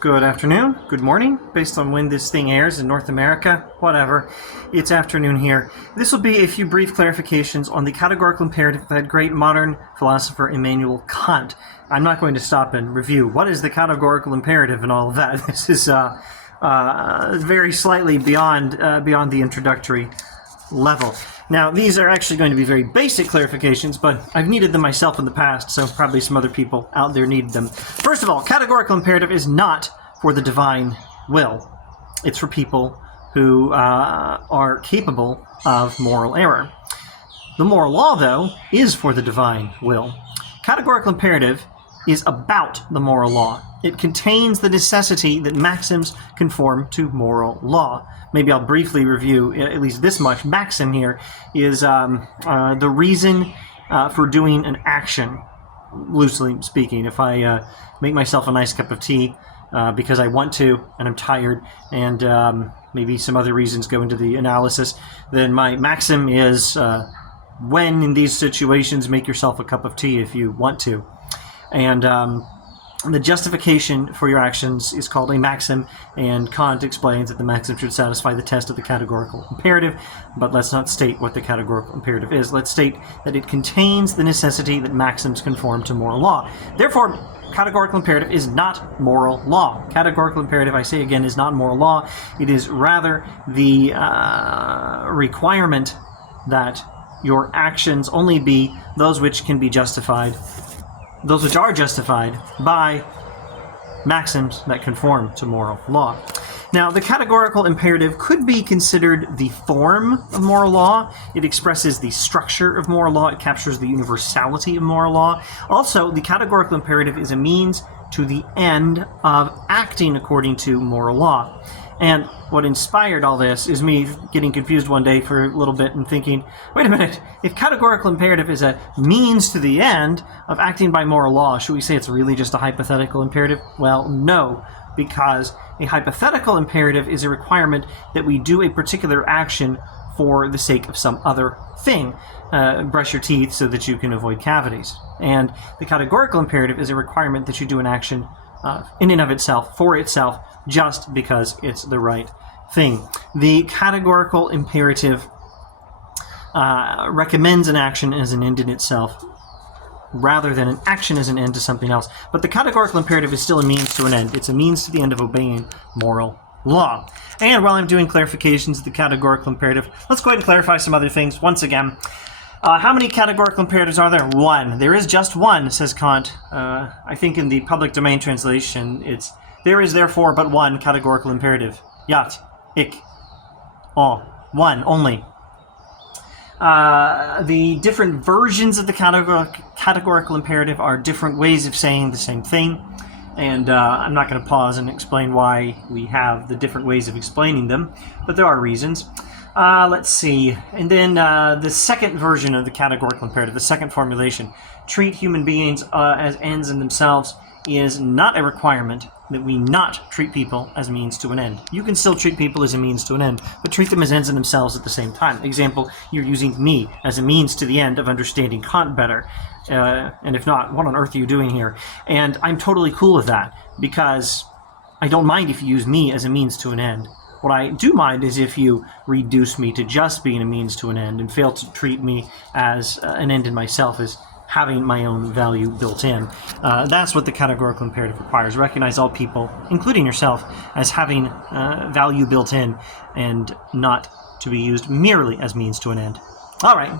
Good afternoon, good morning, based on when this thing airs in North America, whatever. It's afternoon here. This will be a few brief clarifications on the categorical imperative that great modern philosopher Immanuel Kant. I'm not going to stop and review what is the categorical imperative and all of that. This is very slightly beyond the introductory level. Now, these are actually going to be very basic clarifications, but I've needed them myself in the past, so probably some other people out there needed them. First of all, categorical imperative is not for the divine will. It's for people who are capable of moral error. The moral law, though, is for the divine will. Categorical imperative is about the moral law. It contains the necessity that maxims conform to moral law. Maybe I'll briefly review at least this much. Maxim here is the reason for doing an action, loosely speaking. If I make myself a nice cup of tea because I want to and I'm tired, and maybe some other reasons go into the analysis, then my maxim is when in these situations, make yourself a cup of tea if you want to. And the justification for your actions is called a maxim, and Kant explains that the maxim should satisfy the test of the categorical imperative, but let's not state what the categorical imperative is. Let's state that it contains the necessity that maxims conform to moral law. Therefore, categorical imperative is not moral law. Categorical imperative, I say again, is not moral law. It is rather the requirement that your actions only be those which can be justified, those which are justified by maxims that conform to moral law. Now, the categorical imperative could be considered the form of moral law. It expresses the structure of moral law. It captures the universality of moral law. Also, the categorical imperative is a means to the end of acting according to moral law. And what inspired all this is me getting confused one day for a little bit and thinking, wait a minute, if categorical imperative is a means to the end of acting by moral law, should we say it's really just a hypothetical imperative? Well, no, because a hypothetical imperative is a requirement that we do a particular action for the sake of some other thing. Brush your teeth so that you can avoid cavities. And the categorical imperative is a requirement that you do an action in and of itself, for itself, just because it's the right thing. The categorical imperative recommends an action as an end in itself, rather than an action as an end to something else. But the categorical imperative is still a means to an end. It's a means to the end of obeying moral law. And while I'm doing clarifications of the categorical imperative, let's go ahead and clarify some other things once again. How many categorical imperatives are there? One. There is just one, says Kant. I think in the public domain translation, it's there is therefore but one categorical imperative. Yat, ik, all. One, only. The different versions of the categorical imperative are different ways of saying the same thing. And I'm not going to pause and explain why we have the different ways of explaining them, but there are reasons. Let's see. And then the second version of the categorical imperative, the second formulation, treat human beings as ends in themselves, is not a requirement that we not treat people as means to an end. You can still treat people as a means to an end, but treat them as ends in themselves at the same time. Example, you're using me as a means to the end of understanding Kant better. And if not, what on earth are you doing here? And I'm totally cool with that, because I don't mind if you use me as a means to an end. What I do mind is if you reduce me to just being a means to an end and fail to treat me as an end in myself, as having my own value built in. That's what the categorical imperative requires. Recognize all people, including yourself, as having value built in and not to be used merely as means to an end. All right,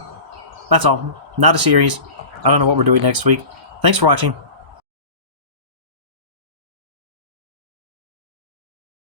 that's all. Not a series. I don't know what we're doing next week. Thanks for watching.